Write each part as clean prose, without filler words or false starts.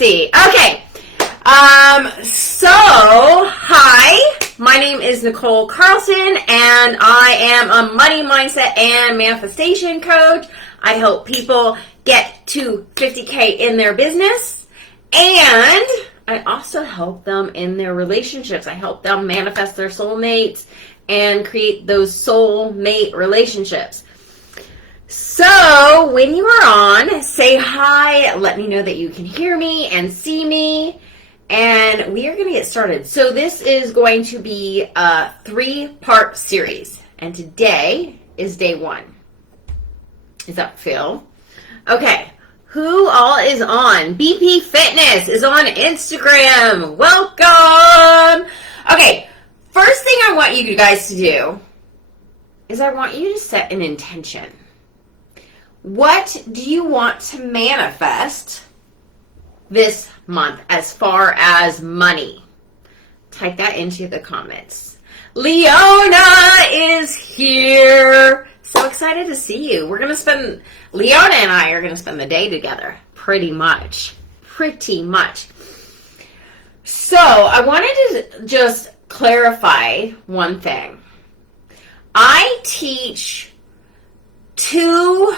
see. Okay. Hi, my name is Nichole Carlson, and I am a money mindset and manifestation coach. I help people get to 50K in their business, and I also help them in their relationships. I help them manifest their soulmates and create those soulmate relationships. So when you are on, say hi, let me know that you can hear me and see me, and we are going to get started. So this is going to be a 3-part series, and today is day 1. Is that Phil? Okay, who all is on? BP Fitness is on Instagram. Welcome! Okay, first thing I want you guys to do is I want you to set an intention. What do you want to manifest this month as far as money? Type that into the comments. Leona is here. So excited to see you. Leona and I are going to spend the day together. Pretty much. So I wanted to just clarify one thing. I teach two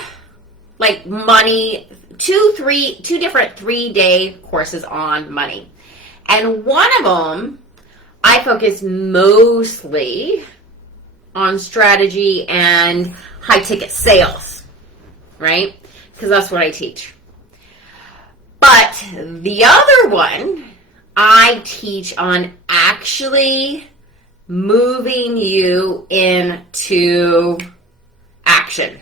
different 3-day courses on money. And one of them, I focus mostly on strategy and high ticket sales, right? Because that's what I teach. But the other one, I teach on actually moving you into action,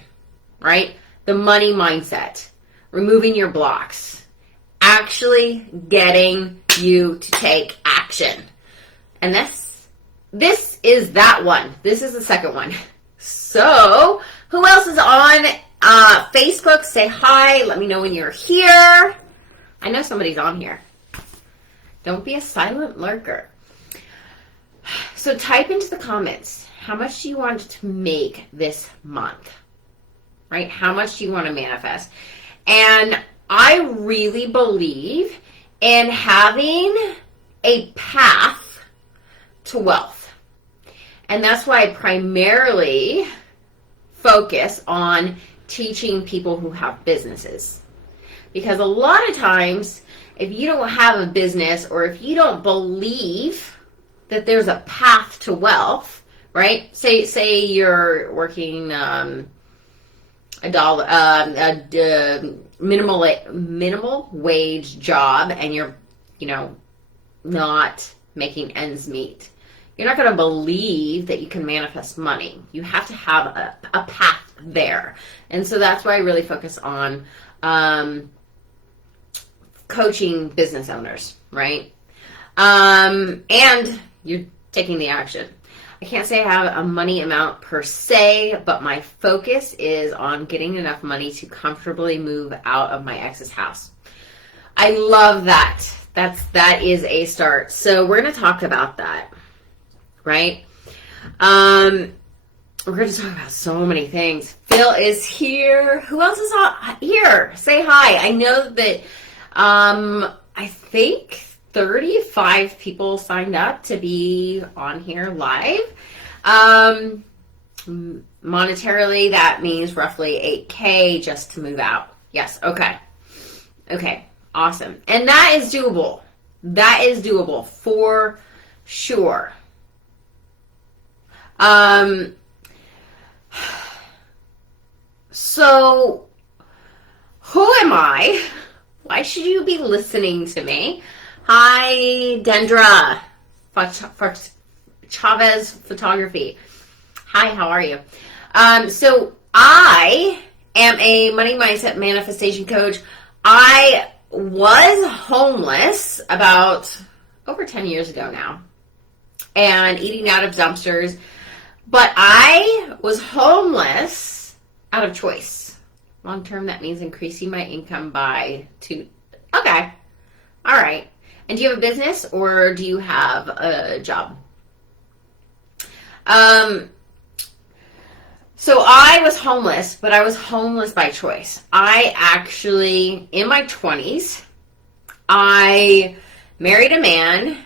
right? The money mindset, removing your blocks, actually getting you to take action. And this is that one. This is the second one. So, who else is on Facebook? Say hi. Let me know when you're here. I know somebody's on here. Don't be a silent lurker. So type into the comments, how much do you want to make this month? Right? How much do you want to manifest? And I really believe in having a path to wealth. And that's why I primarily focus on teaching people who have businesses. Because a lot of times, if you don't have a business or if you don't believe that there's a path to wealth, right? Say you're working minimal wage job and you're, not making ends meet. You're not going to believe that you can manifest money. You have to have a path there. And so that's why I really focus on coaching business owners, right? And you're taking the action. I can't say I have a money amount per se, but my focus is on getting enough money to comfortably move out of my ex's house. I love that. That is a start. So we're going to talk about that, right? We're going to talk about so many things. Phil is here. Who else is here? Say hi. I know that I think 35 people signed up to be on here live. Monetarily, that means roughly $8K just to move out. Yes, okay. Okay, awesome. And that is doable. That is doable for sure. So, who am I? Why should you be listening to me? Hi, Dendra Chavez Photography. Hi, how are you? So I am a money mindset manifestation coach. I was homeless about over 10 years ago now and eating out of dumpsters, but I was homeless out of choice. Long term, that means increasing my income by 2. Okay. All right. And do you have a business or do you have a job? So I was homeless, but I was homeless by choice. I actually, in my 20s, I married a man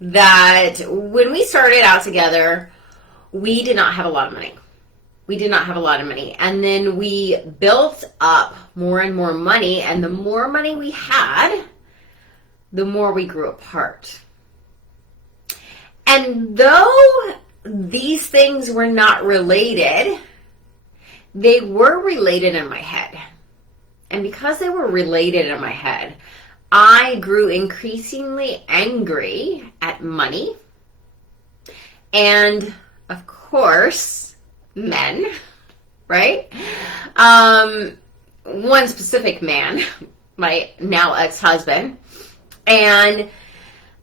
that when we started out together, we did not have a lot of money. We did not have a lot of money. And then we built up more and more money. And the more money we had, the more we grew apart. And though these things were not related, they were related in my head. And because they were related in my head, I grew increasingly angry at money. And, of course, men, right? One specific man, my now ex-husband. And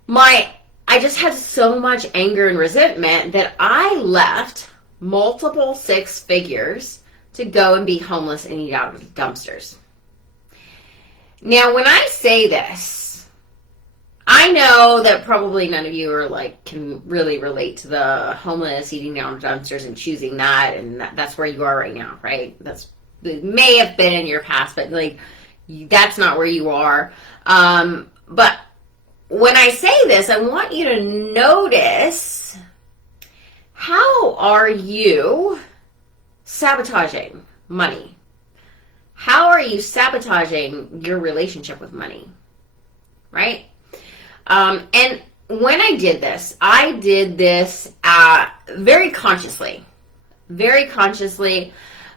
I just had so much anger and resentment that I left multiple six figures to go and be homeless and eat out of dumpsters. Now, when I say this, I know that probably none of you are can really relate to the homeless, eating out of dumpsters and choosing that, and that's where you are right now, right? It may have been in your past, but that's not where you are. But when I say this, I want you to notice, how are you sabotaging money? How are you sabotaging your relationship with money, right? And when I did this very consciously,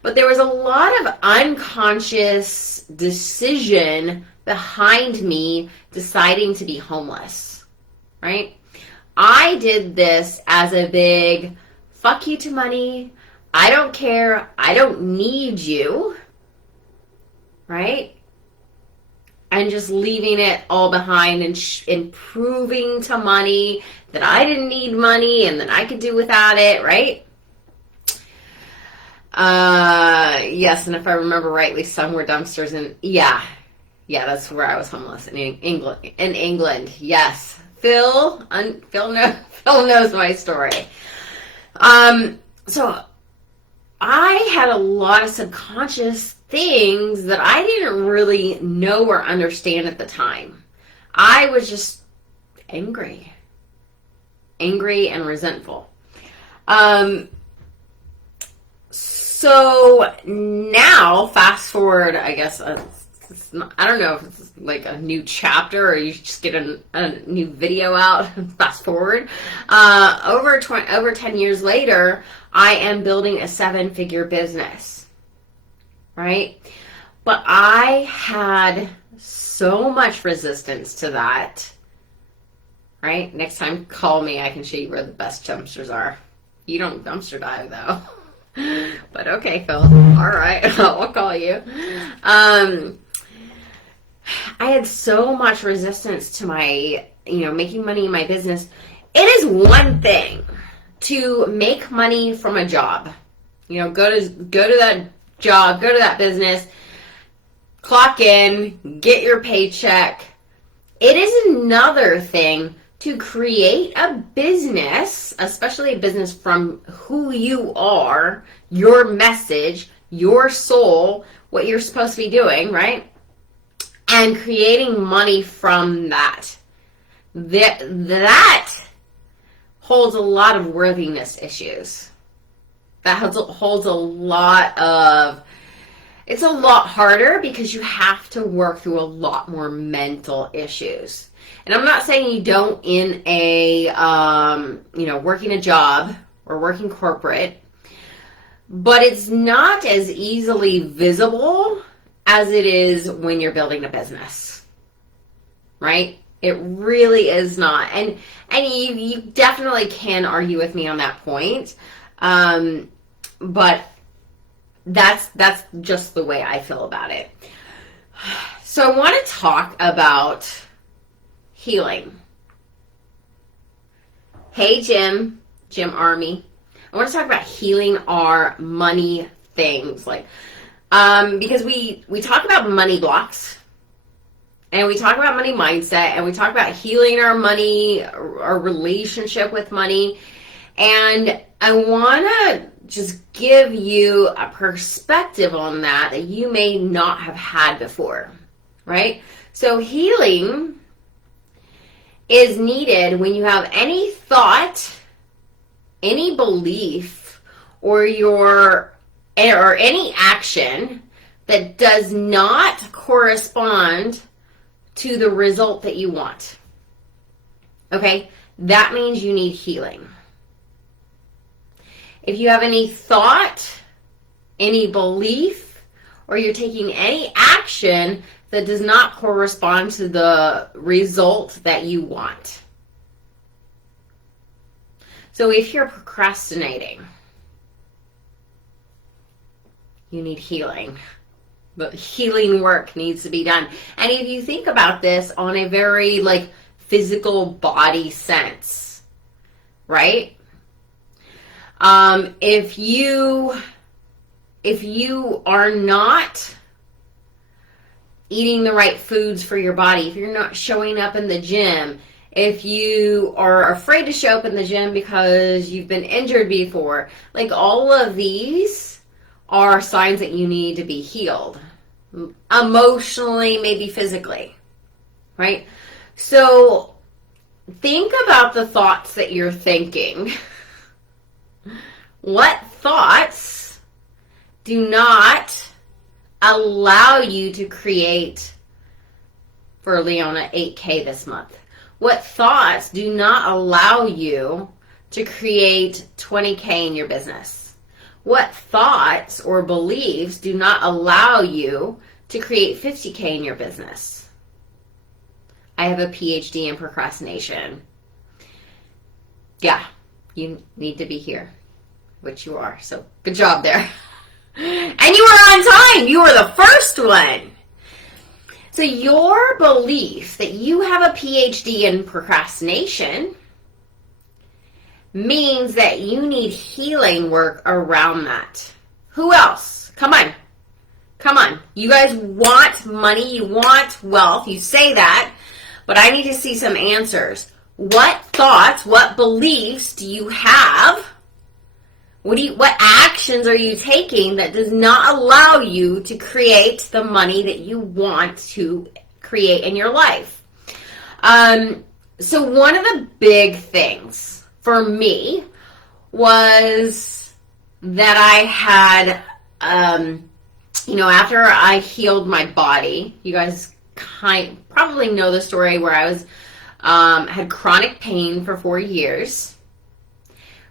but there was a lot of unconscious decision behind me deciding to be homeless, right? I did this as a big fuck you to money. I don't care. I don't need you, right? And just leaving it all behind and proving to money that I didn't need money and that I could do without it, right? Yes, and if I remember rightly, some were dumpsters, and yeah, that's where I was homeless in England. Yes, Phil knows my story. So I had a lot of subconscious things that I didn't really know or understand at the time. I was just angry and resentful. So now, fast forward, I guess, I don't know if it's like a new chapter or you just get a new video out, fast forward. Over 10 years later, I am building a 7-figure business, right? But I had so much resistance to that, right? Next time, call me. I can show you where the best dumpsters are. You don't dumpster dive, though. But okay, Phil. All right. I'll call you. I had so much resistance to my, making money in my business. It is one thing to make money from a job. Go to that job, go to that business, clock in, get your paycheck. It is another thing to create a business, especially a business from who you are, your message, your soul, what you're supposed to be doing, right? And creating money from that. That holds a lot of worthiness issues. That holds a lot of, it's a lot harder because you have to work through a lot more mental issues. And I'm not saying you don't in a, working a job or working corporate, but it's not as easily visible as it is when you're building a business, right? It really is not. And you definitely can argue with me on that point. But that's just the way I feel about it. So I want to talk about healing. Hey, Jim Army. I want to talk about healing our money things. Because we talk about money blocks, and we talk about money mindset, and we talk about healing our money, our relationship with money. And I want to just give you a perspective on that you may not have had before, right? So healing is needed when you have any thought, any belief, or any action that does not correspond to the result that you want. Okay? That means you need healing. If you have any thought, any belief, or you're taking any action that does not correspond to the result that you want. So if you're procrastinating, you need healing. But healing work needs to be done. And if you think about this on a very physical body sense, right? If you are not eating the right foods for your body, if you're not showing up in the gym, if you are afraid to show up in the gym because you've been injured before, all of these are signs that you need to be healed. Emotionally, maybe physically, right? So think about the thoughts that you're thinking. What thoughts do not allow you to create, for Leona, 8K this month? What thoughts do not allow you to create 20K in your business? What thoughts or beliefs do not allow you to create 50K in your business? I have a PhD in procrastination. Yeah, you need to be here, which you are. So good job there. And you were on time. You were the first one. So your belief that you have a PhD in procrastination means that you need healing work around that. Who else? Come on. Come on. You guys want money. You want wealth. You say that. But I need to see some answers. What thoughts, what beliefs do you have? What actions are you taking that does not allow you to create the money that you want to create in your life? So one of the big things for me was that I had, after I healed my body, you guys probably know the story where I was had chronic pain for 4 years.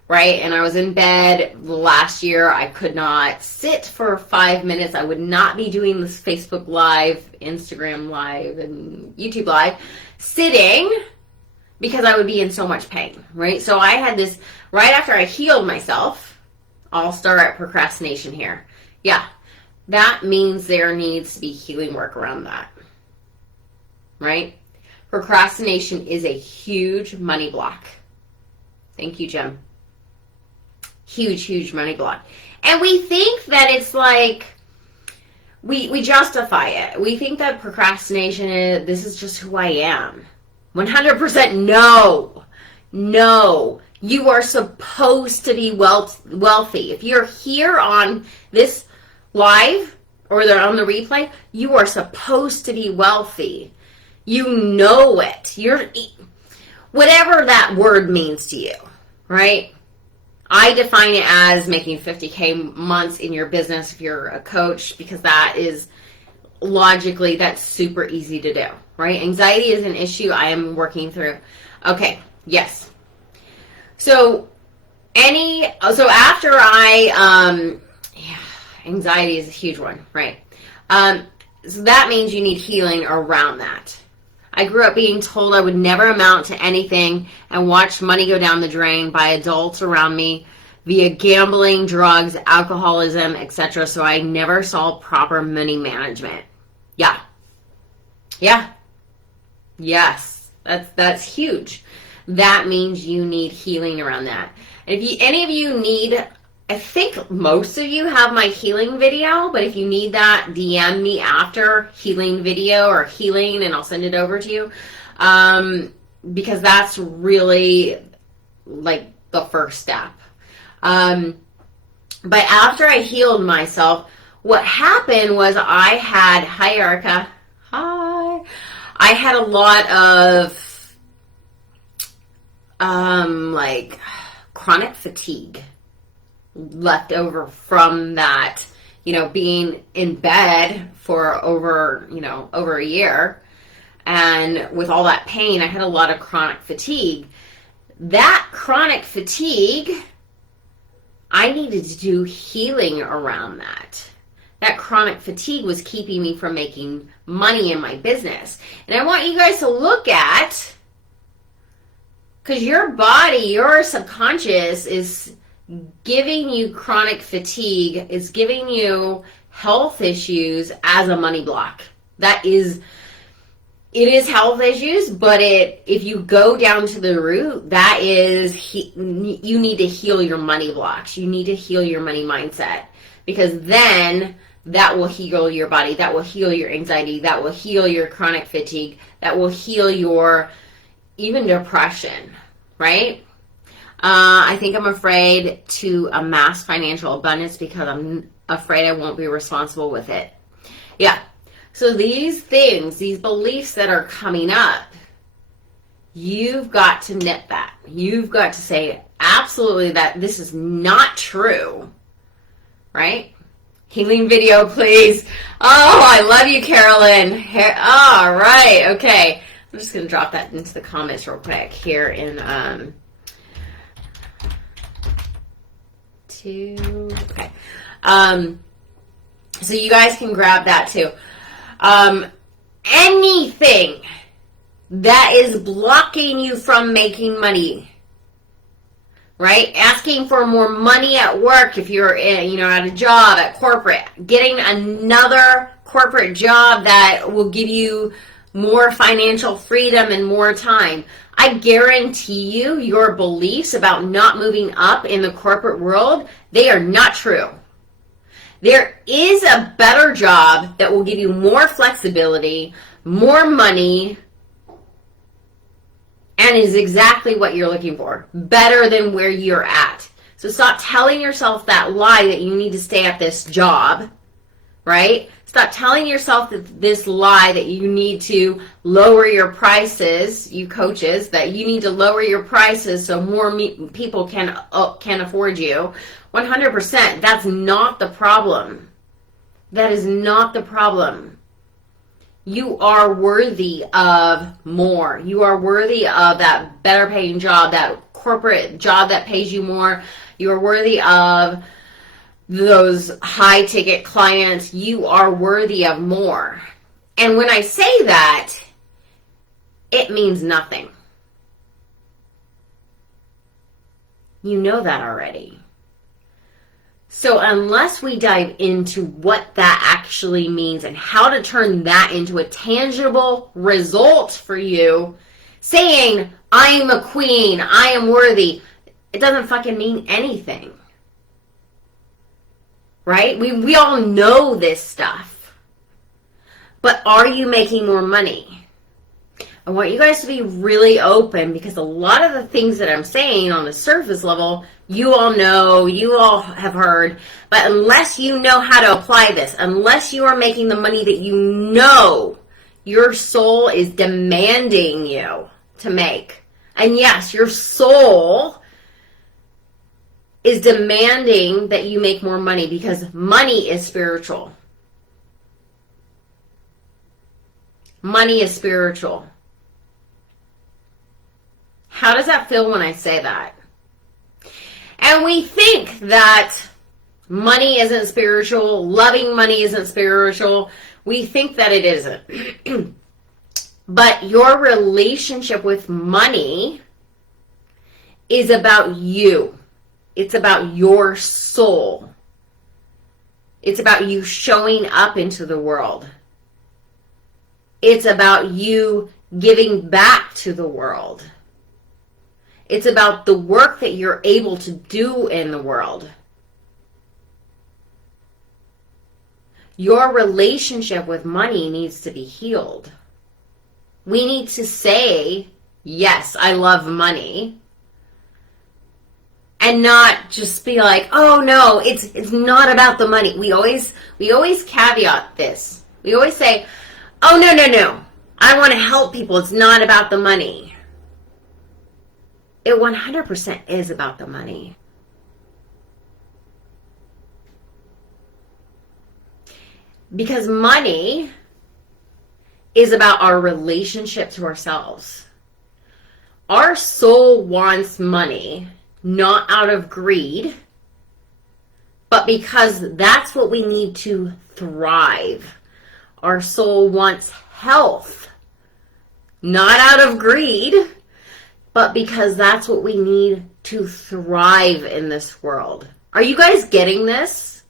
Right? And I was in bed last year. I could not sit for 5 minutes. I would not be doing this Facebook Live, Instagram Live, and YouTube Live sitting because I would be in so much pain, right? So I had this, right after I healed myself, I'll start at procrastination here. Yeah, that means there needs to be healing work around that, right? Procrastination is a huge money block. Thank you, Jim. Huge, huge money block. And we think that it's we justify it. We think that procrastination this is just who I am. 100% no. No. You are supposed to be wealthy. If you're here on this live or they're on the replay, you are supposed to be wealthy. You know it. Whatever that word means to you, right? I define it as making 50K months in your business if you're a coach, because that is logically, that's super easy to do, right? Anxiety is an issue I am working through. Okay, yes. So after anxiety is a huge one, right? So that means you need healing around that. I grew up being told I would never amount to anything and watched money go down the drain by adults around me via gambling, drugs, alcoholism, etc. So I never saw proper money management. Yeah. Yeah. Yes. That's huge. That means you need healing around that. And if any of you need, I think most of you have my healing video, but if you need that, DM me after healing video or healing and I'll send it over to you. Because that's really the first step. But after I healed myself, what happened was hi Erica. Hi. I had a lot of like chronic fatigue left over from that, being in bed for over a year. And with all that pain, I had a lot of chronic fatigue. That chronic fatigue, I needed to do healing around that. That chronic fatigue was keeping me from making money in my business. And I want you guys to look at, because your body, your subconscious is giving you chronic fatigue, is giving you health issues as a money block. It is health issues, but if you go down to the root, that is, you need to heal your money blocks. You need to heal your money mindset, because then that will heal your body. That will heal your anxiety. That will heal your chronic fatigue. That will heal your even depression, right? I think I'm afraid to amass financial abundance because I'm afraid I won't be responsible with it. Yeah. So these things, these beliefs that are coming up, you've got to nip that. You've got to say absolutely that this is not true, right? Healing video, please. Oh, I love you, Carolyn. All right, okay. I'm just going to drop that into the comments real quick here in okay. So you guys can grab that too. Anything that is blocking you from making money, right? Asking for more money at work if you're at a job, at corporate, getting another corporate job that will give you more financial freedom and more time. I guarantee you, your beliefs about not moving up in the corporate world, they are not true. There is a better job that will give you more flexibility, more money, and is exactly what you're looking for. Better than where you're at. So stop telling yourself that lie that you need to stay at this job, right? Stop telling yourself this lie that you need to lower your prices, you coaches, that you need to lower your prices so more people can afford you. 100%. That's not the problem. That is not the problem. You are worthy of more. You are worthy of that better paying job, that corporate job that pays you more. You are worthy of those high ticket clients. You are worthy of more. And when I say that, it means nothing. You know that already. So unless we dive into what that actually means and how to turn that into a tangible result for you, saying, I am a queen, I am worthy, it doesn't fucking mean anything. Right? We all know this stuff. But are you making more money? I want you guys to be really open, because a lot of the things that I'm saying on the surface level, you all know, you all have heard, but unless you know how to apply this, unless you are making the money that you know your soul is demanding you to make, and yes, your soul is demanding that you make more money, because money is spiritual. Money is spiritual. How does that feel when I say that? And we think that money isn't spiritual, loving money isn't spiritual. We think that it isn't. But your relationship with money is about you. It's about your soul. It's about you showing up into the world. It's about you giving back to the world. It's about the work that you're able to do in the world. Your relationship with money needs to be healed. We need to say, yes, I love money. And not just be like, oh no, it's not about the money. We always caveat this. We always say, oh no. I want to help people. It's not about the money. it 100% is about the money. Because money is about our relationship to ourselves. Our soul wants money, not out of greed, but because that's what we need to thrive. Our soul wants health, not out of greed, but because that's what we need to thrive in this world. Are you guys getting this?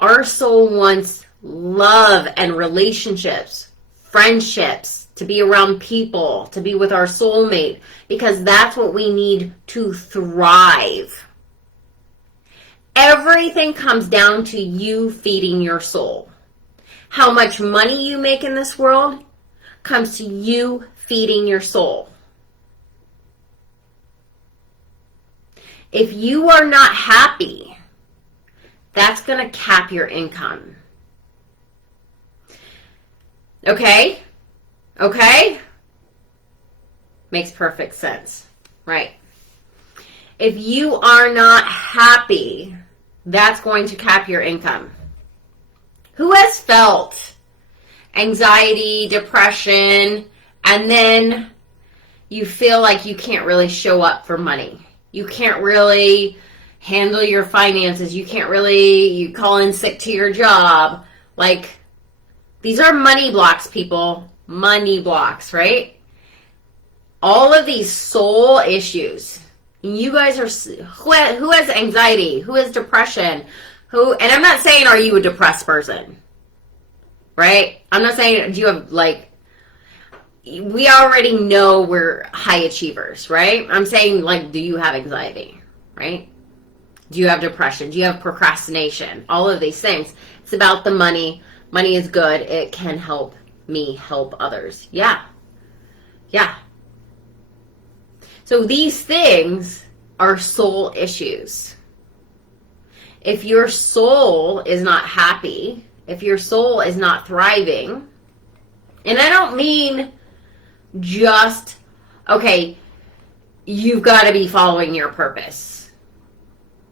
Our soul wants love and relationships, friendships, to be around people, to be with our soulmate, because that's what we need to thrive. Everything comes down to you feeding your soul. How much money you make in this world comes to you feeding your soul. If you are not happy, that's going to cap your income. Okay? Okay? Makes perfect sense, right? If you are not happy, that's going to cap your income. Who has felt anxiety, depression, and then you feel like you can't really show up for money? You can't really handle your finances. You call in sick to your job. Like, these are money blocks, people. Money blocks, right? All of these soul issues. You guys are, who has anxiety? Who has depression? And I'm not saying, are you a depressed person? Right? I'm not saying, do you have, like, we already know we're high achievers, right? I'm saying, like, do you have anxiety? Right? Do you have depression? Do you have procrastination? All of these things. It's about the money. Money is good. It can help me help others. Yeah. Yeah. So these things are soul issues. If your soul is not happy, if your soul is not thriving, and I don't mean just, okay, you've got to be following your purpose.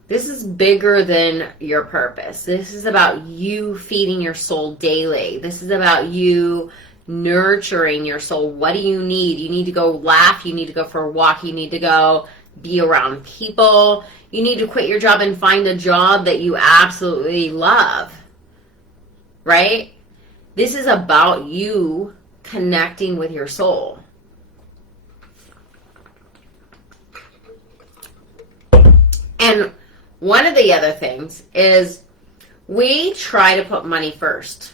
This is bigger than your purpose. This is about you feeding your soul daily. This is about you nurturing your soul. What do you need? You need to go laugh. You need to go for a walk. You need to go be around people. You need to quit your job and find a job that you absolutely love. Right? This is about you connecting with your soul. And one of the other things is we try to put money first.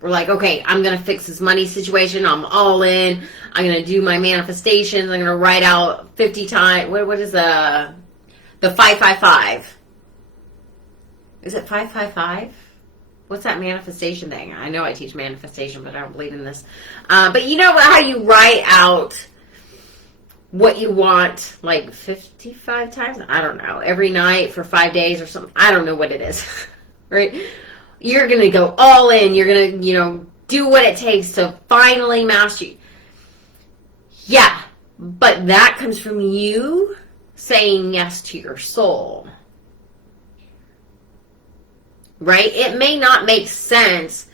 We're like, okay, I'm going to fix this money situation. I'm all in. I'm going to do my manifestations. I'm going to write out 50 times. What is the 555? Is it 555? What's that manifestation thing? I know I teach manifestation, but I don't believe in this. But you know how you write out what you want, like 55 times? I don't know. Every night for 5 days or something. I don't know what it is. Right? You're going to go all in. You're going to, do what it takes to finally master you. Yeah. But that comes from you saying yes to your soul. Right? It may not make sense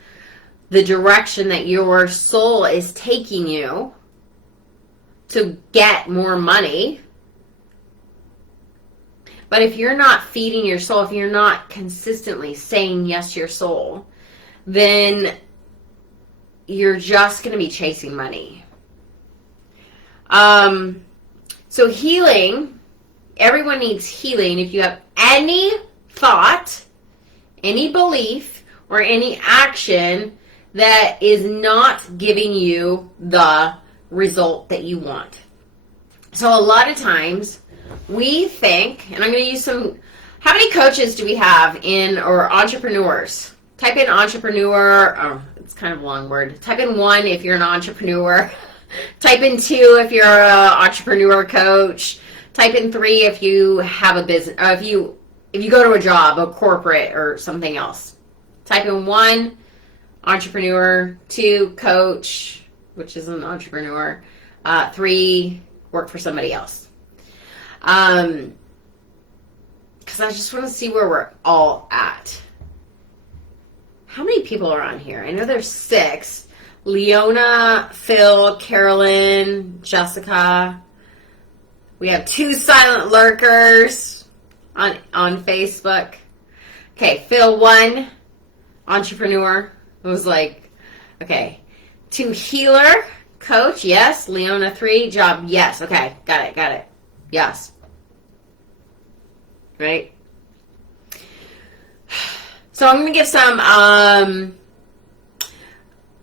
the direction that your soul is taking you to get more money. But if you're not feeding your soul, if you're not consistently saying yes to your soul, then you're just going to be chasing money. So healing, everyone needs healing. If you have any thought, any belief, or any action that is not giving you the result that you want. So a lot of times we think, and I'm going to use some, how many coaches do we have or entrepreneurs? Type in entrepreneur, it's kind of a long word. Type in 1 if you're an entrepreneur. Type in 2 if you're an entrepreneur coach. Type in 3 if you have a business, if you go to a job, a corporate or something else. Type in 1, entrepreneur, 2, coach, which is an entrepreneur, 3 work for somebody else. Because I just want to see where we're all at. How many people are on here? I know there's 6. Leona, Phil, Carolyn, Jessica. We have 2 silent lurkers on Facebook. Okay, Phil 1, entrepreneur. It was like, okay. 2, healer, coach, yes. Leona 3, job, yes. Okay, got it. Yes. Right? So I'm gonna give some.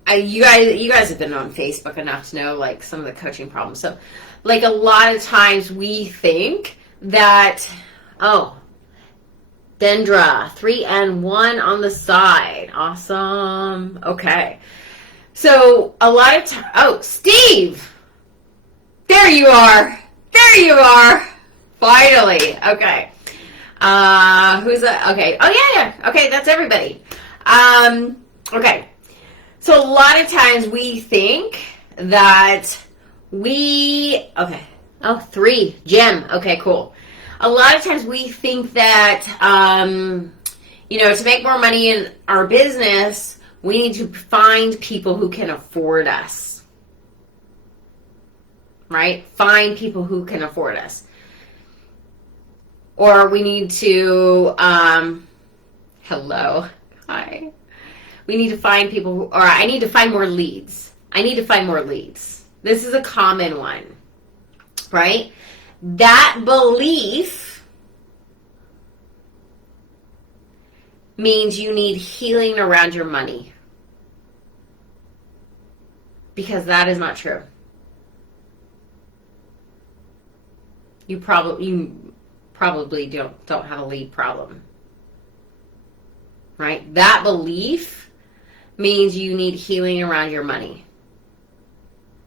You guys have been on Facebook enough to know like some of the coaching problems. So, like a lot of times we think that Dendra 3 and 1 on the side, awesome. Okay, so a lot of time. Steve, there you are. Finally, okay. Who's that? Okay. Oh yeah. Okay, that's everybody. Okay. So a lot of times we think that okay. Oh, 3, Jim. Okay, cool. A lot of times we think that, to make more money in our business, we need to find people who can afford us. Right? Find people who can afford us. Or we need to, hello, hi. We need to find people or I need to find more leads. This is a common one, right? That belief means you need healing around your money. Because that is not true. You probably don't have a lead problem. Right? That belief means you need healing around your money.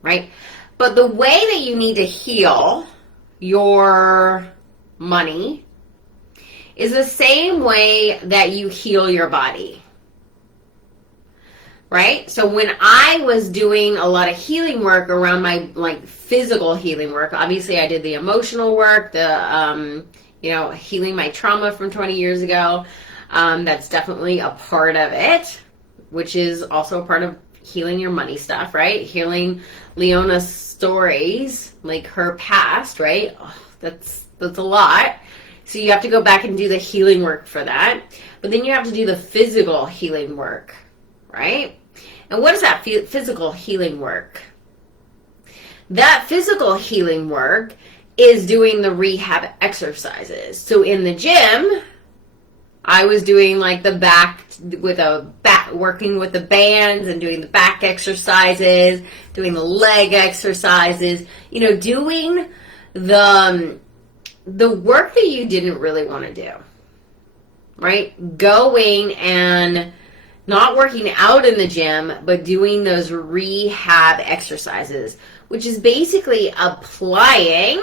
Right? But the way that you need to heal your money is the same way that you heal your body. Right? So when I was doing a lot of healing work around my physical healing work, obviously I did the emotional work, the healing my trauma from 20 years ago. That's definitely a part of it, which is also a part of healing your money stuff, right? Healing Leona's stories, like her past, right? Oh, that's a lot. So you have to go back and do the healing work for that. But then you have to do the physical healing work, right? And what is that physical healing work? That physical healing work is doing the rehab exercises. So in the gym, I was doing like the working with the bands and doing the back exercises, doing the leg exercises, doing the work that you didn't really want to do, right? Going and not working out in the gym, but doing those rehab exercises, which is basically applying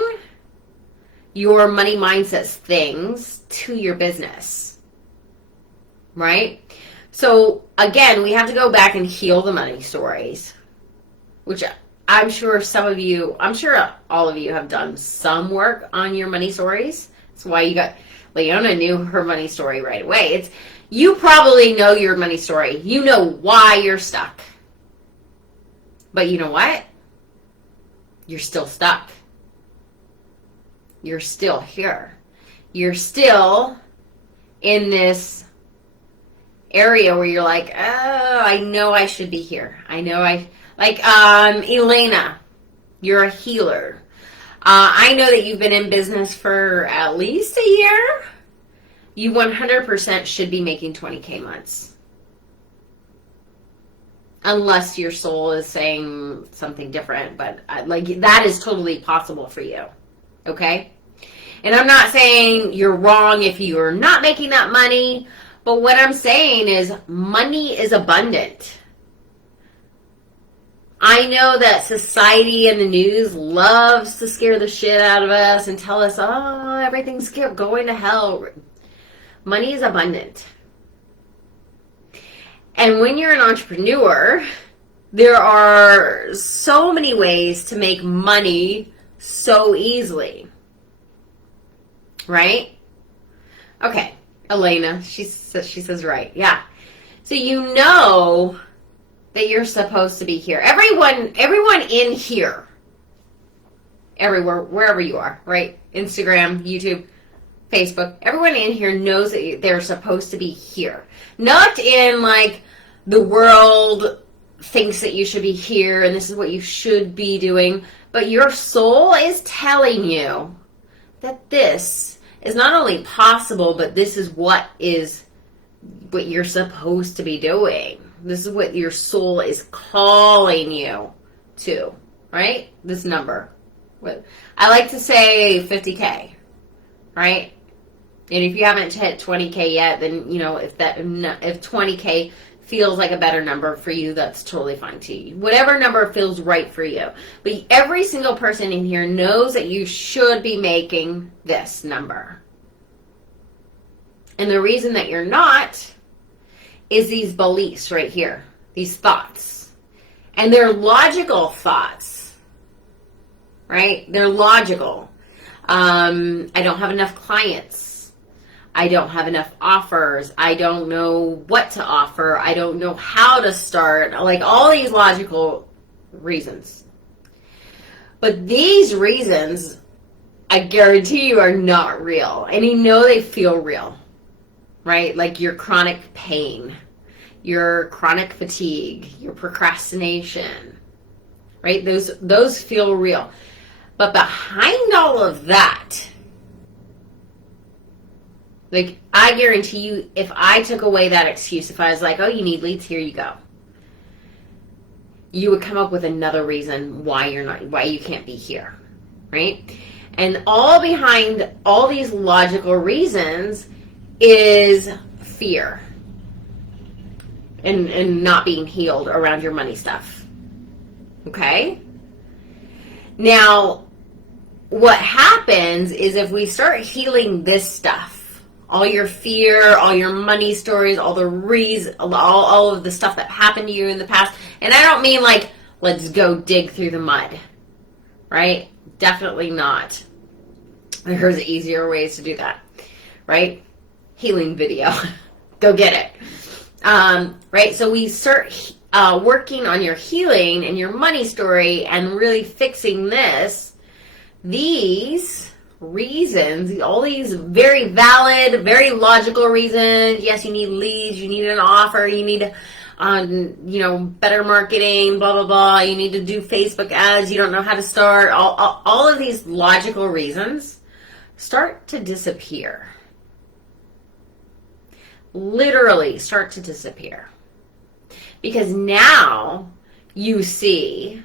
your money mindset things to your business, right? So again, we have to go back and heal the money stories, which I'm sure all of you have done some work on your money stories. That's why Leona knew her money story right away. You probably know your money story. You know why you're stuck. But you know what? You're still stuck. You're still here. You're still in this area where you're like, oh, I know I should be here. Elena, you're a healer. I know that you've been in business for at least a year. You 100% should be making 20K months. Unless your soul is saying something different, but that is totally possible for you. Okay? And I'm not saying you're wrong if you're not making that money, but what I'm saying is money is abundant. I know that society and the news loves to scare the shit out of us and tell us, oh, everything's going to hell. Money is abundant. And when you're an entrepreneur, There are so many ways to make money so easily. Right? Okay, Elena, she says right. Yeah. So you know that you're supposed to be here. Everyone in here, everywhere, wherever you are, right? Instagram, YouTube, Facebook, everyone in here knows that they're supposed to be here. Not in like the world thinks that you should be here and this is what you should be doing, but your soul is telling you that this is not only possible, but this is what you're supposed to be doing. This is what your soul is calling you to, right? This number. I like to say 50K, right? And if you haven't hit 20K yet, then, you know, if 20K feels like a better number for you, that's totally fine too. Whatever number feels right for you. But every single person in here knows that you should be making this number. And the reason that you're not is these beliefs right here, these thoughts. And they're logical thoughts, right? They're logical. I don't have enough clients. I don't have enough offers. I don't know what to offer. I don't know how to start. Like all these logical reasons. But these reasons, I guarantee you, are not real. And you know they feel real, right? Like your chronic pain, your chronic fatigue, your procrastination, right? Those feel real. But behind all of that, like, I guarantee you, if I took away that excuse, if I was like, oh, you need leads, here you go, you would come up with another reason why you can't be here, right? And all behind all these logical reasons is fear and not being healed around your money stuff, okay? Now, what happens is if we start healing this stuff, all your fear, all your money stories, all the reasons, all of the stuff that happened to you in the past. And I don't mean like, let's go dig through the mud, right? Definitely not. There's easier ways to do that, right? Healing video. Go get it. Right? So we start working on your healing and your money story and really fixing this. These reasons, all these very valid, very logical reasons. Yes, you need leads, you need an offer, you need, better marketing, blah, blah, blah. You need to do Facebook ads. You don't know how to start. All of these logical reasons start to disappear. Literally start to disappear. Because now you see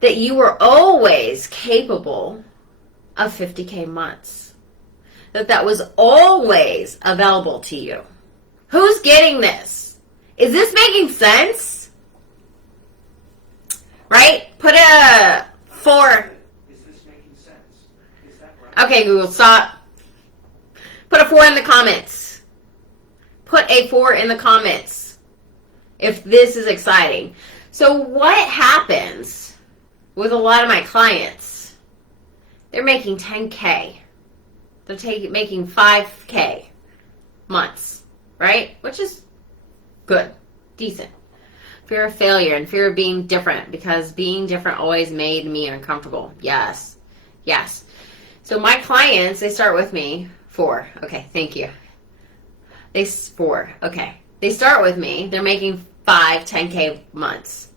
that you were always capable of 50K months. That was always available to you. Who's getting this? Is this making sense? Right? Put a 4. Is this making sense? Is that right? Okay, Google, stop. Put a 4 in the comments. Put a 4 in the comments if this is exciting. So what happens with a lot of my clients? They're making 10K. They're making 5K months, right? Which is good, decent. Fear of failure and fear of being different, because being different always made me uncomfortable. Yes, yes. So my clients, they start with me 4. Okay, thank you. 4. Okay, they start with me. They're making 5, 10K months.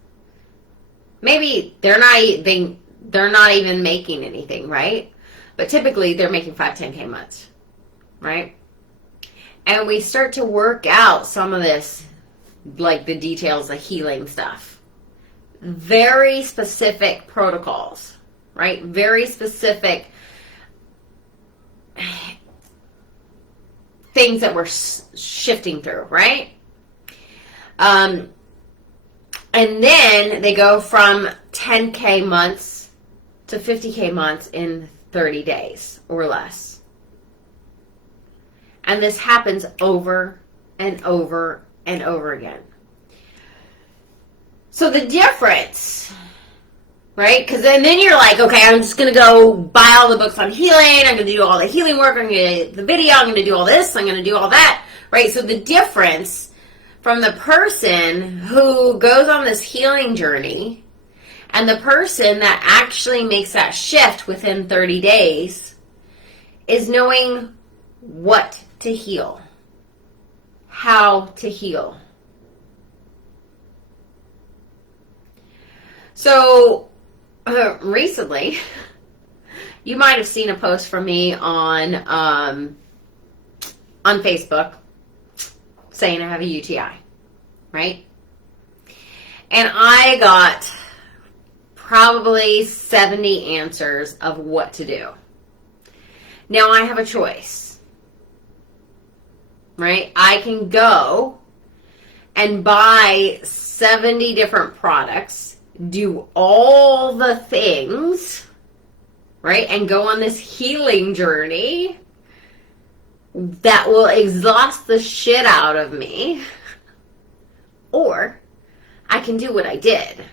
Maybe they're not even making anything, right? But typically they're making 5, 10K months, right? And we start to work out some of this, like the details, the healing stuff. Very specific protocols, right? Very specific things that we're shifting through, right? And then they go from 10K months to 50K months in 30 days or less. And this happens over and over and over again. So the difference, right? Because then you're like, okay, I'm just going to go buy all the books on healing. I'm going to do all the healing work. I'm going to do the video. I'm going to do all this. I'm going to do all that, right? So the difference from the person who goes on this healing journey and the person that actually makes that shift within 30 days is knowing what to heal, how to heal. So recently, you might have seen a post from me on Facebook saying I have a UTI, right? And I got probably 70 answers of what to do. Now I have a choice, right? I can go and buy 70 different products, do all the things, right? And go on this healing journey that will exhaust the shit out of me. Or I can do what I did.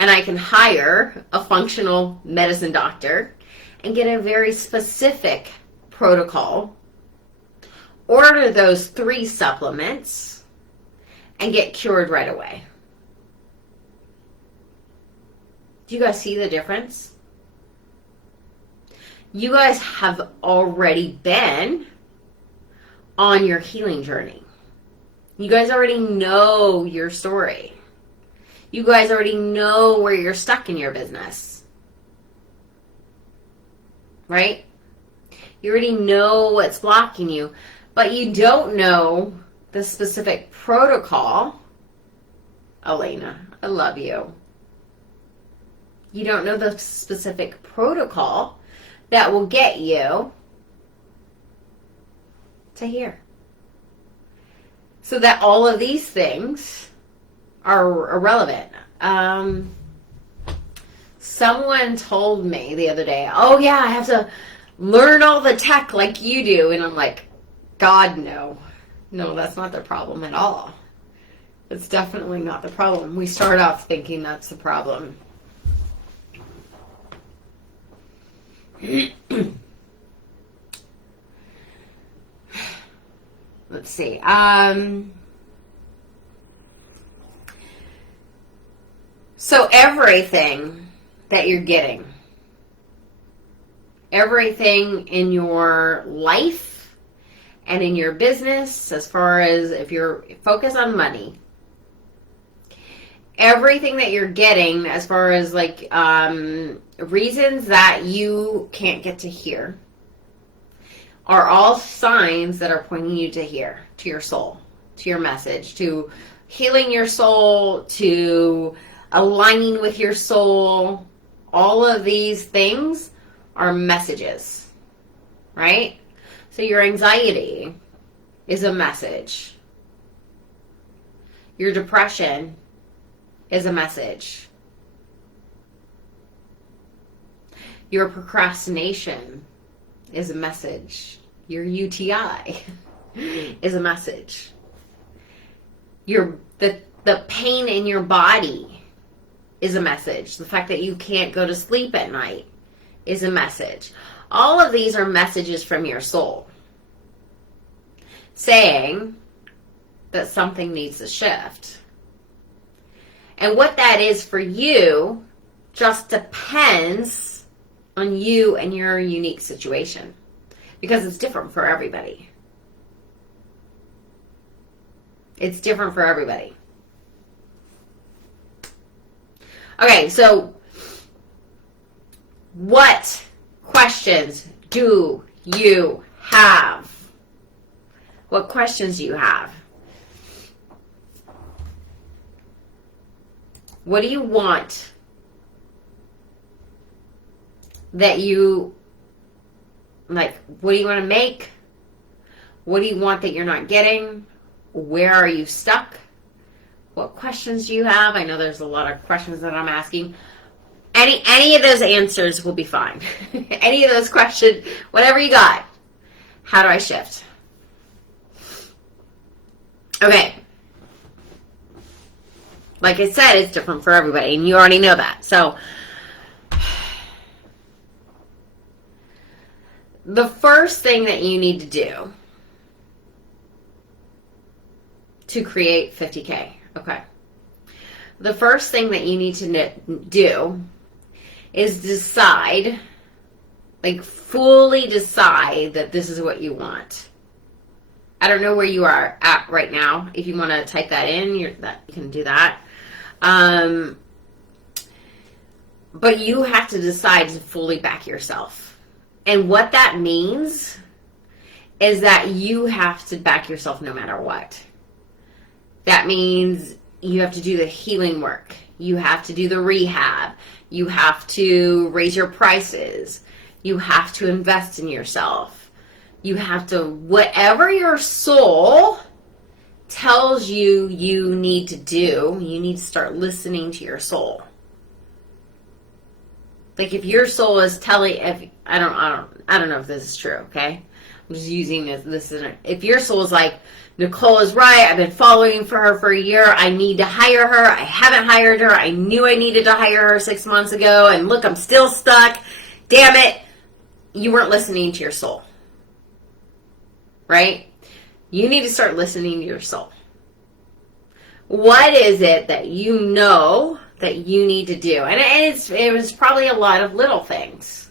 And I can hire a functional medicine doctor and get a very specific protocol, order those 3 supplements, and get cured right away. Do you guys see the difference? You guys have already been on your healing journey. You guys already know your story. You guys already know where you're stuck in your business. Right? You already know what's blocking you, but you don't know the specific protocol. Elena, I love you. You don't know the specific protocol that will get you to here. So that all of these things are irrelevant. Someone told me the other day, oh yeah, I have to learn all the tech like you do. And I'm like, God, no. No, that's not the problem at all. It's definitely not the problem. We start off thinking that's the problem. Let's see. So everything that you're getting, everything in your life and in your business, as far as if you're focused on money, everything that you're getting as far as like reasons that you can't get to here are all signs that are pointing you to here, to your soul, to your message, to healing your soul, to aligning with your soul. All of these things are messages, right? So your anxiety is a message. Your depression is a message. Your procrastination is a message. Your UTI is a message. The pain in your body is a message. The fact that you can't go to sleep at night is a message. All of these are messages from your soul saying that something needs to shift. And what that is for you just depends on you and your unique situation, because it's different for everybody. It's different for everybody. Okay, so what questions do you have? What questions do you have? What do you want that you, like, what do you want to make? What do you want that you're not getting? Where are you stuck? What questions do you have? I know there's a lot of questions that I'm asking. Any of those answers will be fine. Any of those questions, whatever you got. How do I shift? Okay. Like I said, it's different for everybody, and you already know that. So the first thing that you need to do to create 50K, okay? The first thing that you need to do is decide, like fully decide that this is what you want. I don't know where you are at right now. If you want to type that in, you can do that. But you have to decide to fully back yourself. And what that means is that you have to back yourself no matter what. That means you have to do the healing work. You have to do the rehab. You have to raise your prices. You have to invest in yourself. You have to, whatever your soul tells you you need to do, you need to start listening to your soul. Like if your soul is telling, I don't know if this is true, okay? I'm just using this if your soul is like, Nichole is right, I've been following for her for a year, I need to hire her, I haven't hired her, I knew I needed to hire her 6 months ago, and look, I'm still stuck, damn it, you weren't listening to your soul, right? You need to start listening to your soul. What is it that you know that you need to do? And it was probably a lot of little things.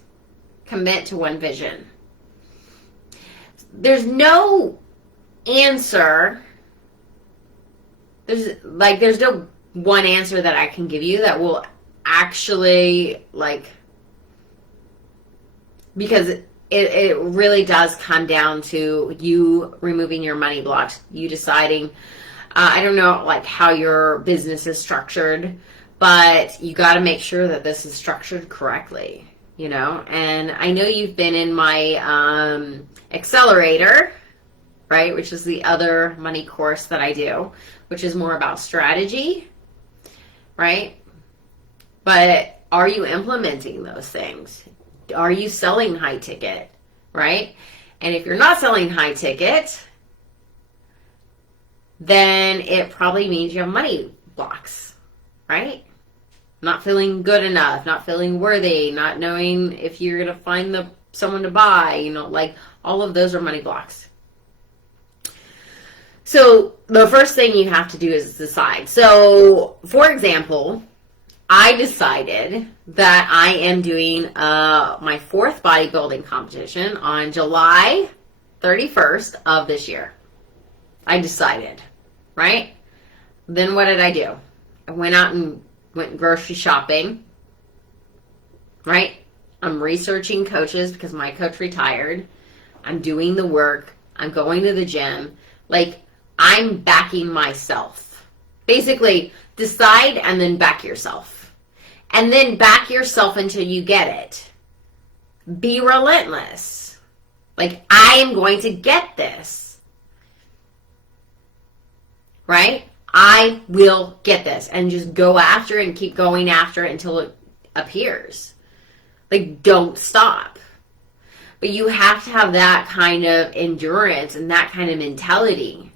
Commit to one vision. There's no answer. There's no one answer that I can give you that will actually, like, because it really does come down to you removing your money blocks, you deciding, I don't know, like, how your business is structured, but you got to make sure that this is structured correctly, you know? And I know you've been in my accelerator, right, which is the other money course that I do, which is more about strategy, right? But are you implementing those things? Are you selling high ticket, right? And if you're not selling high ticket, then it probably means you have money blocks, right? Not feeling good enough, not feeling worthy, not knowing if you're going to find someone to buy, you know, like all of those are money blocks. So the first thing you have to do is decide. So, for example, I decided that I am doing my 4th bodybuilding competition on July 31st of this year. I decided, right? Then what did I do? I went out and went grocery shopping, right? I'm researching coaches because my coach retired. I'm doing the work. I'm going to the gym. Like, I'm backing myself. Basically, decide and then back yourself. And then back yourself until you get it. Be relentless. Like, I am going to get this. Right? I will get this. And just go after it and keep going after it until it appears. Like, don't stop. But you have to have that kind of endurance and that kind of mentality.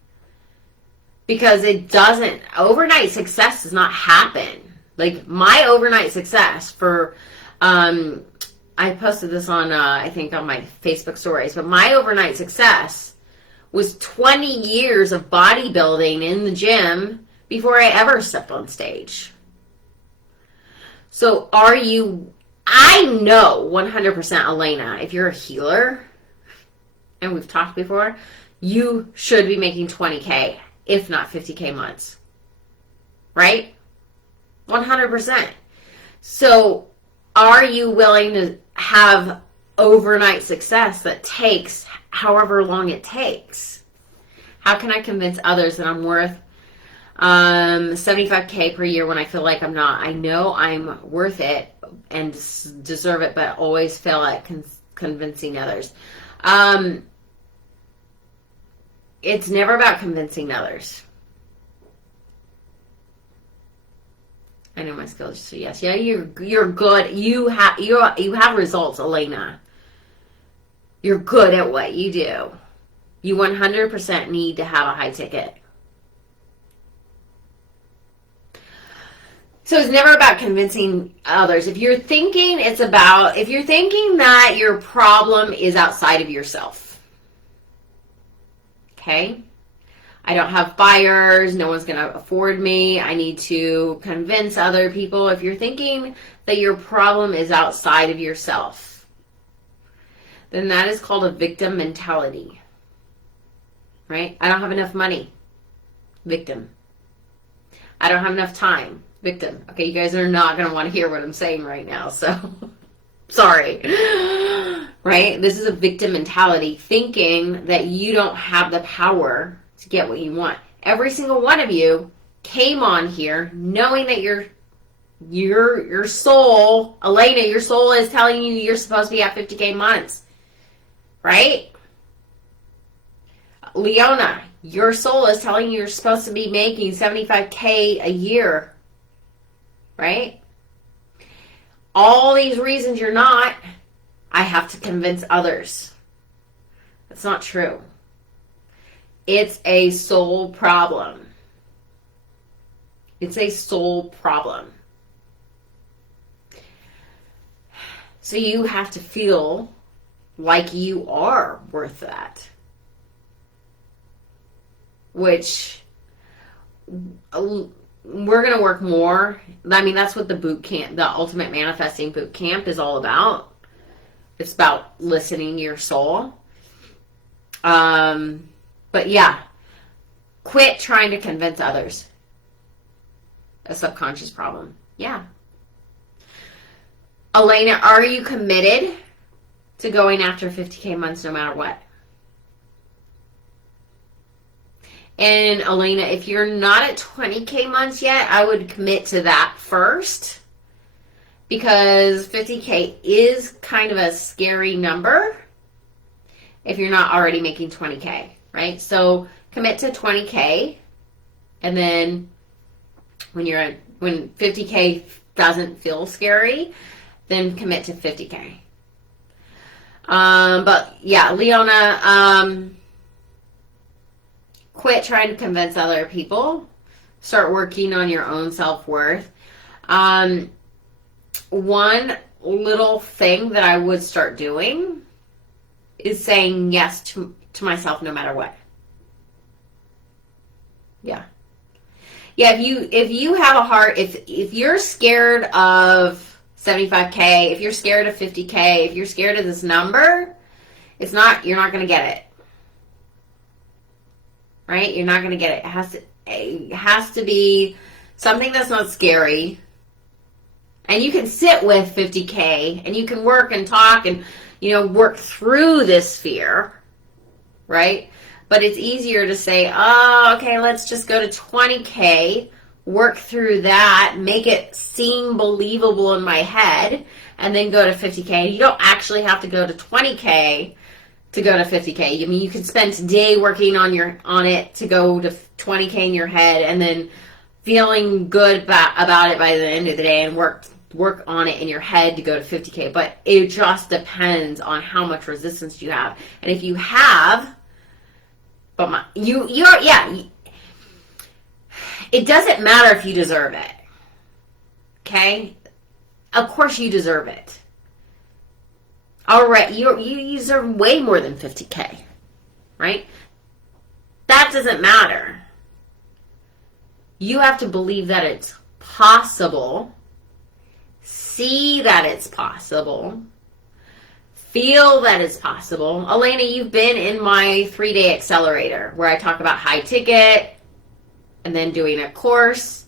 Because it doesn't, overnight success does not happen. Like, my overnight success for, I posted this on, I think on my Facebook stories, but my overnight success was 20 years of bodybuilding in the gym before I ever stepped on stage. So I know 100% Elena, if you're a healer, and we've talked before, you should be making 20K, if not 50K months. Right? 100%. So are you willing to have overnight success that takes however long it takes? How can I convince others that I'm worth 75K per year when I feel like I'm not? I know I'm worth it and deserve it, but always fail at convincing others. It's never about convincing others. I know my skills. So yes, yeah, you're good. You have results, Elena. You're good at what you do. You 100% need to have a high ticket. So it's never about convincing others. If you're thinking that your problem is outside of yourself, okay? I don't have buyers, no one's going to afford me, I need to convince other people. If you're thinking that your problem is outside of yourself, then that is called a victim mentality, right? I don't have enough money, victim. I don't have enough time, victim. Okay, you guys are not going to want to hear what I'm saying right now, so sorry. Right? This is a victim mentality, thinking that you don't have the power to get what you want. Every single one of you came on here knowing that your soul, Elena, your soul is telling you you're supposed to be at 50K months. Right? Leona, your soul is telling you you're supposed to be making 75K a year. Right? All these reasons you're not, I have to convince others. That's not true. It's a soul problem. It's a soul problem. So you have to feel like you are worth that. Which we're going to work more. I mean, that's what the boot camp, the Ultimate Manifesting Boot Camp is all about. It's about listening to your soul. But yeah, quit trying to convince others. A subconscious problem. Yeah. Elena, are you committed to going after 50K months no matter what? And Elena, if you're not at 20K months yet, I would commit to that first. Because 50K is kind of a scary number if you're not already making 20K, right? So commit to 20K, and then when 50K doesn't feel scary, then commit to 50K. But yeah, Leona, quit trying to convince other people. Start working on your own self-worth. One little thing that I would start doing is saying yes to myself no matter what. Yeah. Yeah, if you have a heart, if you're scared of 75K, if you're scared of 50K, if you're scared of this number, you're not going to get it. Right? You're not going to get it. It has to be something that's not scary. And you can sit with 50K and you can work and talk and, work through this fear, right? But it's easier to say, oh, okay, let's just go to 20K, work through that, make it seem believable in my head, and then go to 50K. You don't actually have to go to 20K to go to 50K. I mean, you can spend today working on it to go to 20K in your head, and then feeling good about it by the end of the day, and work on it in your head to go to 50K. But it just depends on how much resistance you have. And if you have, it doesn't matter if you deserve it. Okay? Of course you deserve it. All right, you deserve way more than 50K, right? That doesn't matter. You have to believe that it's possible, see that it's possible, feel that it's possible. Elena, you've been in my 3-day accelerator where I talk about high ticket and then doing a course.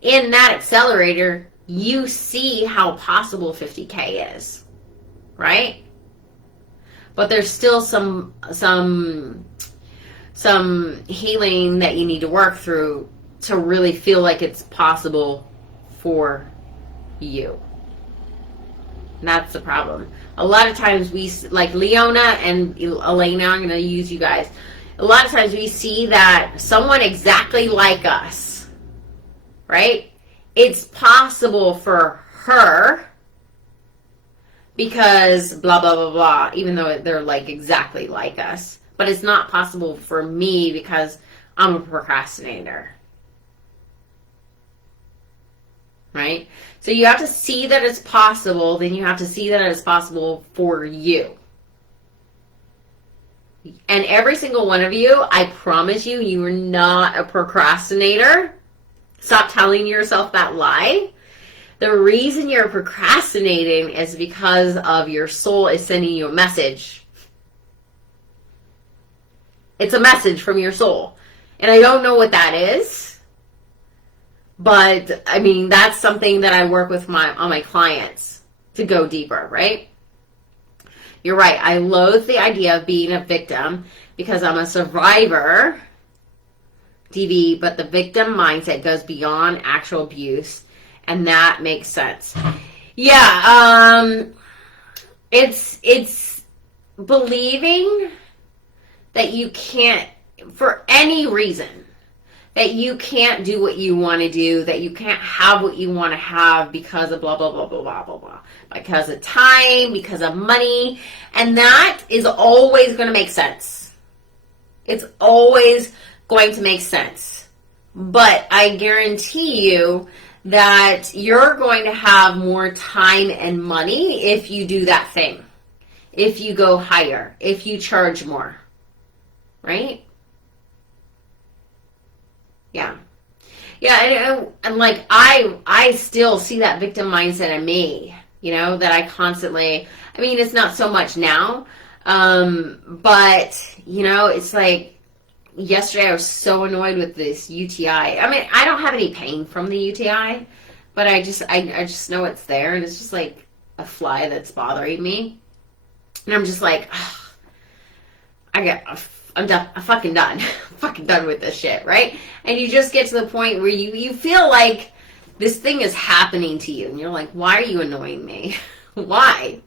In that accelerator, you see how possible 50K is. Right? But there's still some healing that you need to work through to really feel like it's possible for you. And that's the problem. A lot of times like Leona and Elena, I'm going to use you guys. A lot of times we see that someone exactly like us, right? It's possible for her because blah, blah, blah, blah, even though they're like exactly like us. But it's not possible for me because I'm a procrastinator. right? So you have to see that it's possible, then you have to see that it's possible for you. And every single one of you, I promise you, you are not a procrastinator. Stop telling yourself that lie. The reason you're procrastinating is because of your soul is sending you a message. It's a message from your soul. And I don't know what that is. But, I mean, that's something that I work with on my clients to go deeper, right? You're right. I loathe the idea of being a victim because I'm a survivor, DV, but the victim mindset goes beyond actual abuse, and that makes sense. Yeah, it's believing that you can't, for any reason, that you can't do what you want to do, that you can't have what you want to have because of blah, blah, blah, blah, blah, blah, blah. Because of time, because of money. And that is always going to make sense. It's always going to make sense. But I guarantee you that you're going to have more time and money if you do that thing. If you go higher. If you charge more. Right? Yeah. Yeah, and like, I still see that victim mindset in me, you know, that I constantly, I mean, it's not so much now, but, you know, it's like, yesterday I was so annoyed with this UTI. I mean, I don't have any pain from the UTI, but I just know it's there, and it's just like a fly that's bothering me, and I'm just like, I'm done. I'm fucking done. I'm fucking done with this shit, right? And you just get to the point where you feel like this thing is happening to you. And you're like, why are you annoying me? Why?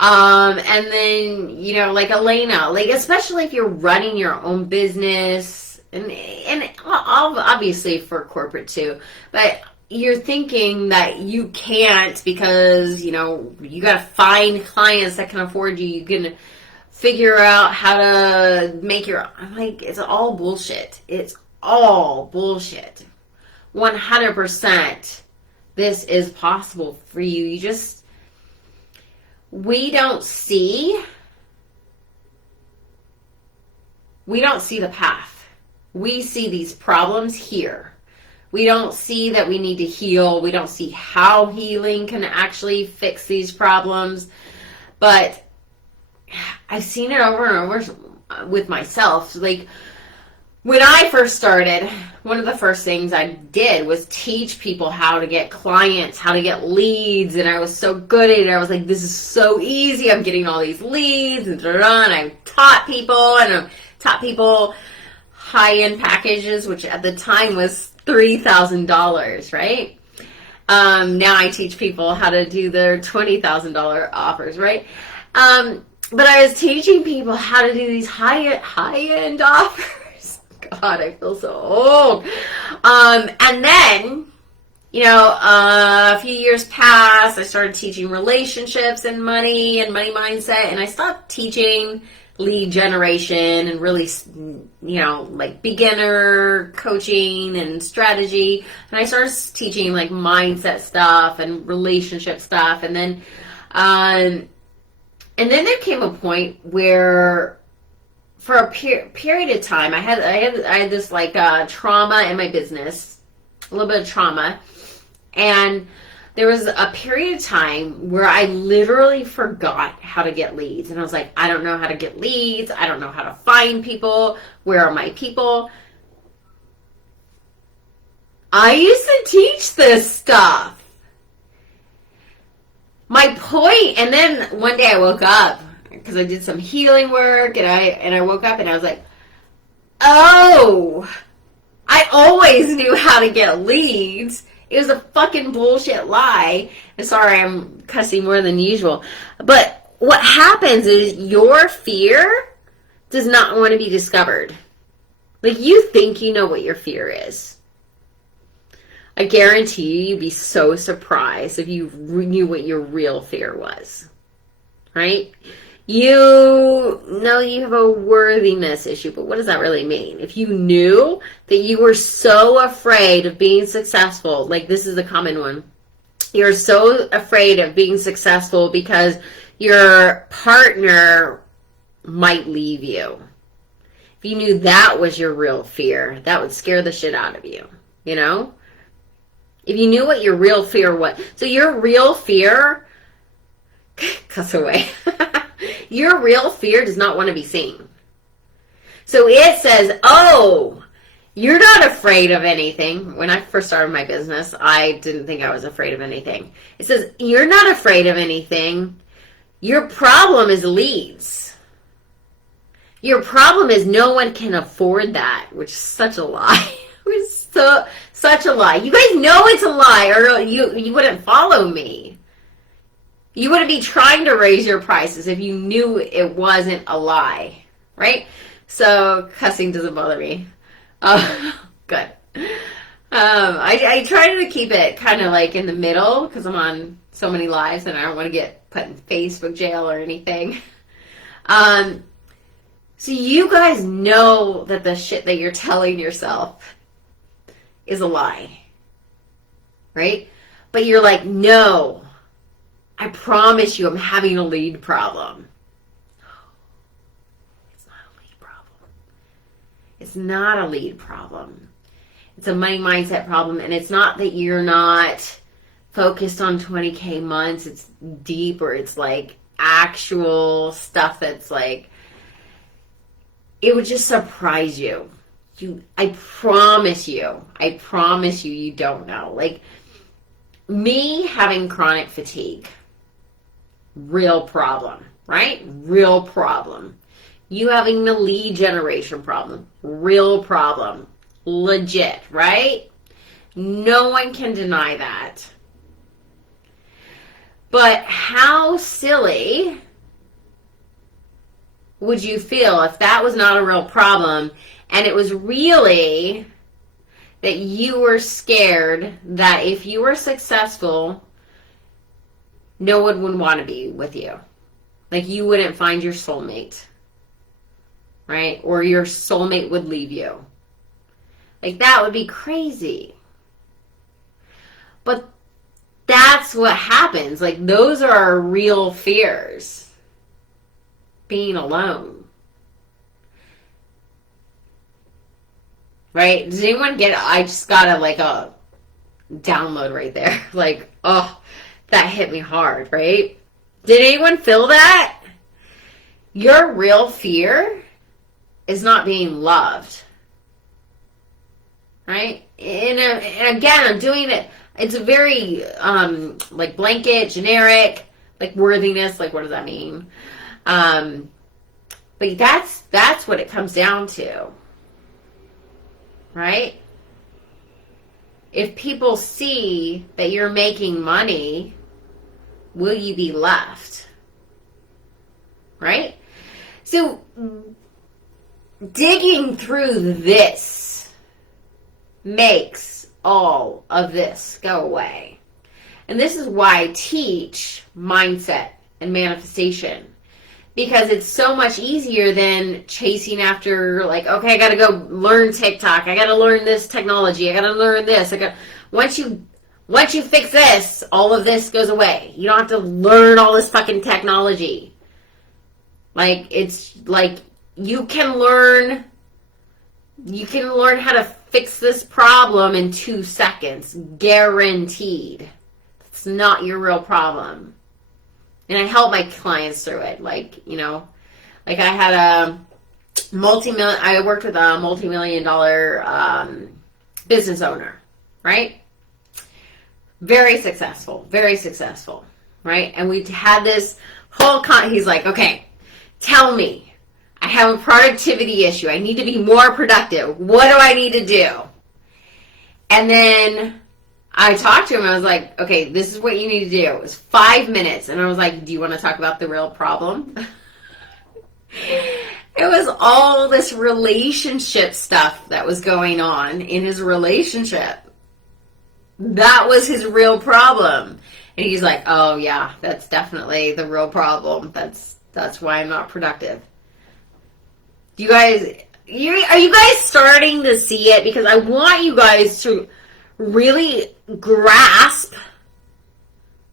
And then, you know, like Elena, like, especially if you're running your own business, and obviously for corporate too, but you're thinking that you can't because, you know, you got to find clients that can afford you. You can figure out how to make I'm like, it's all bullshit. It's all bullshit. 100%. This is possible for you. We don't see the path. We see these problems here. We don't see that we need to heal. We don't see how healing can actually fix these problems. But I've seen it over and over with myself. Like, when I first started, one of the first things I did was teach people how to get clients, how to get leads, and I was so good at it. I was like, this is so easy. I'm getting all these leads, and I taught people high-end packages, which at the time was $3,000, right? Now I teach people how to do their $20,000 offers, right? But I was teaching people how to do these high-end offers. God, I feel so old. And then, you know, a few years passed. I started teaching relationships and money mindset, and I stopped teaching lead generation and really, you know, like beginner coaching and strategy. And I started teaching like mindset stuff and relationship stuff, and then there came a point where, for a period of time, I had this like trauma in my business, a little bit of trauma, and there was a period of time where I literally forgot how to get leads, and I was like, I don't know how to get leads, I don't know how to find people, where are my people? I used to teach this stuff. My point, and then one day I woke up because I did some healing work, and I woke up and I was like, oh, I always knew how to get leads. It was a fucking bullshit lie. And sorry, I'm cussing more than usual. But what happens is your fear does not want to be discovered. Like, you think you know what your fear is. I guarantee you'd be so surprised if you knew what your real fear was, right? You know you have a worthiness issue, but what does that really mean? If you knew that you were so afraid of being successful, like this is a common one, you're so afraid of being successful because your partner might leave you. If you knew that was your real fear, that would scare the shit out of you, you know? If you knew what your real fear was. So your real fear, cuss away. Your real fear does not want to be seen. So it says, oh, you're not afraid of anything. When I first started my business, I didn't think I was afraid of anything. It says, you're not afraid of anything. Your problem is leads. Your problem is no one can afford that, which is such a lie. It's such a lie. You guys know it's a lie, or you wouldn't follow me. You wouldn't be trying to raise your prices if you knew it wasn't a lie, right? So cussing doesn't bother me. Good. I try to keep it kind of like in the middle because I'm on so many lives and I don't want to get put in Facebook jail or anything. So you guys know that the shit that you're telling yourself is a lie, right? But you're like, no, I promise you I'm having a lead problem. It's not a lead problem. It's not a lead problem. It's a money mindset problem, and it's not that you're not focused on 20K months. It's deep, or it's like actual stuff that's like, it would just surprise you. I promise you, you don't know. Like, me having chronic fatigue, real problem, right? Real problem. You having the lead generation problem, real problem. Legit, right? No one can deny that. But how silly would you feel if that was not a real problem and it was really that you were scared that if you were successful, no one would want to be with you? Like, you wouldn't find your soulmate, right? Or your soulmate would leave you. Like, that would be crazy. But that's what happens. Like, those are our real fears. Being alone. Right? Does anyone get it? I just got a download right there. Like, oh, that hit me hard, right? Did anyone feel that? Your real fear is not being loved. Right? And again, I'm doing it. It's a very, like, blanket, generic, like, worthiness. Like, what does that mean? But that's what it comes down to. Right? If people see that you're making money, will you be left? Right? So, digging through this makes all of this go away. And this is why I teach mindset and manifestation. Because it's so much easier than chasing after, like, okay, I got to go learn TikTok. I got to learn this technology. I got to learn this. Once you fix this, all of this goes away. You don't have to learn all this fucking technology. Like, it's like you can learn how to fix this problem in 2 seconds. Guaranteed. It's not your real problem. And I help my clients through it. Like, you know, like I had I worked with a multi-million-dollar business owner, right? Very successful, right? And we had this whole he's like, okay, tell me, I have a productivity issue. I need to be more productive. What do I need to do? And then I talked to him. I was like, okay, this is what you need to do. It was 5 minutes. And I was like, do you want to talk about the real problem? It was all this relationship stuff that was going on in his relationship. That was his real problem. And he's like, oh yeah, that's definitely the real problem. That's why I'm not productive. Are you guys starting to see it? Because I want you guys to really grasp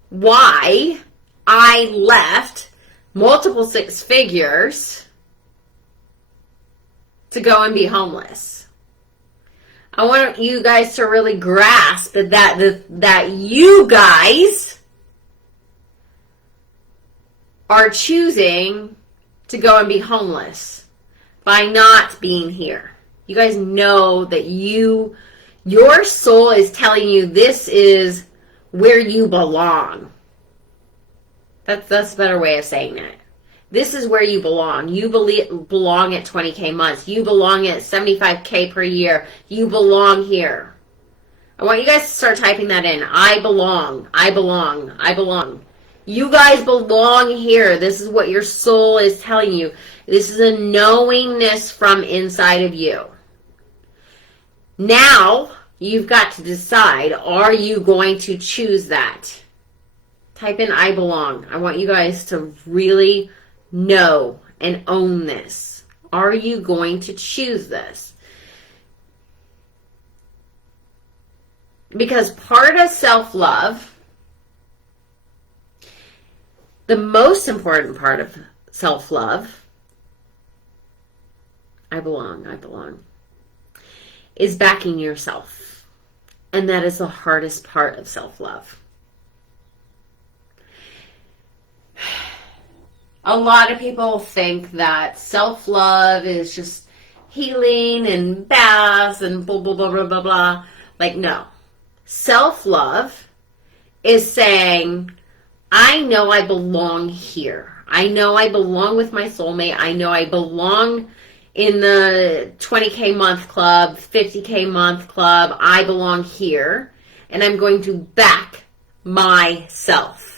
why I left multiple six figures to go and be homeless. I want you guys to really grasp that you guys are choosing to go and be homeless by not being here. You guys know that your soul is telling you this is where you belong. That's a better way of saying that. This is where you belong. You belong at 20K months. You belong at 75K per year. You belong here. I want you guys to start typing that in. I belong. I belong. I belong. You guys belong here. This is what your soul is telling you. This is a knowingness from inside of you. Now, you've got to decide, are you going to choose that? Type in I belong. I want you guys to really know and own this. Are you going to choose this? Because part of self-love, the most important part of self-love, I belong, is backing yourself. And that is the hardest part of self-love. A lot of people think that self-love is just healing and baths and blah, blah, blah, blah, blah, blah. Like, no. Self-love is saying, I know I belong here. I know I belong with my soulmate. I know I belong in the 20K month club, 50K month club. I belong here. And I'm going to back myself.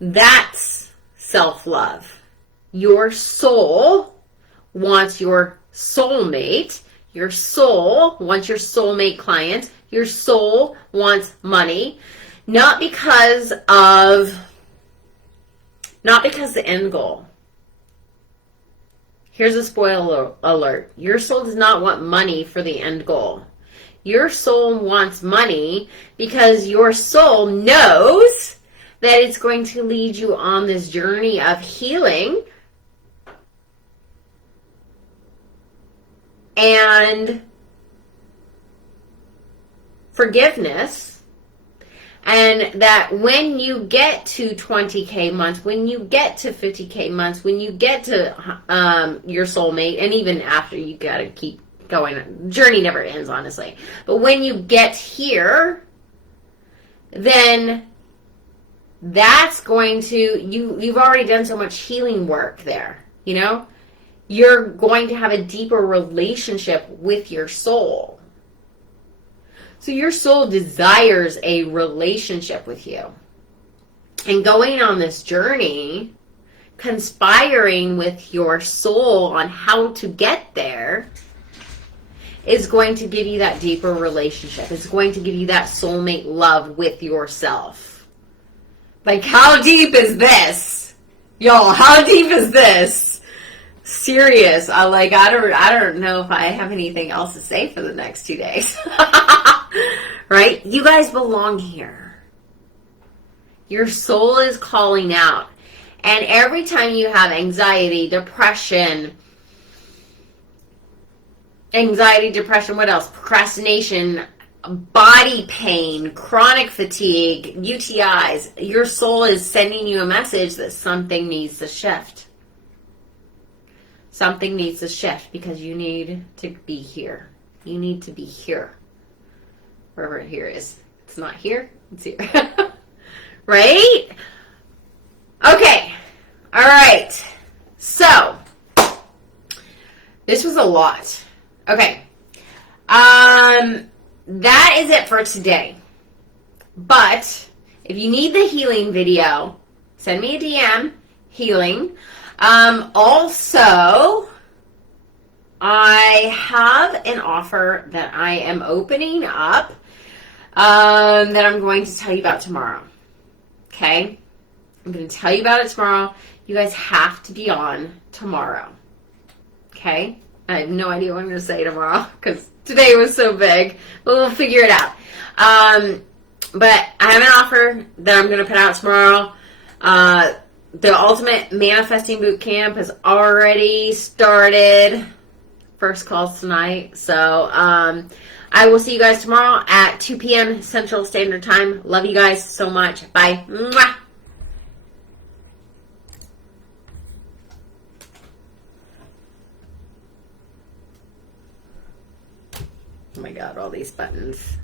That's self-love. Your soul wants your soulmate. Your soul wants your soulmate client. Your soul wants money. Not because the end goal. Here's a spoiler alert. Your soul does not want money for the end goal. Your soul wants money because your soul knows that it's going to lead you on this journey of healing and forgiveness, and that when you get to 20K months, when you get to 50K months, when you get to your soulmate, and even after, you gotta keep going. The journey never ends, honestly. But when you get here, then that's going to, you've already done so much healing work there, you know? You're going to have a deeper relationship with your soul. So your soul desires a relationship with you. And going on this journey, conspiring with your soul on how to get there, is going to give you that deeper relationship. It's going to give you that soulmate love with yourself. Like, how deep is this? Y'all, how deep is this? Serious. I don't know if I have anything else to say for the next 2 days. Right? You guys belong here. Your soul is calling out. And every time you have anxiety, depression, what else? Procrastination, body pain, chronic fatigue, UTIs, your soul is sending you a message that something needs to shift. Something needs to shift because you need to be here. You need to be here. Wherever here is. It's not here, it's here. Right? Okay. All right. So, this was a lot. Okay. That is it for today. But if you need the healing video, send me a DM, healing. Also, I have an offer that I am opening up that I'm going to tell you about tomorrow. Okay? I'm going to tell you about it tomorrow. You guys have to be on tomorrow. Okay? I have no idea what I'm going to say tomorrow because today was so big, but we'll figure it out. But I have an offer that I'm going to put out tomorrow. The Ultimate Manifesting Boot Camp has already started. First calls tonight. So I will see you guys tomorrow at 2 p.m. Central Standard Time. Love you guys so much. Bye. Mwah. Oh my God, all these buttons.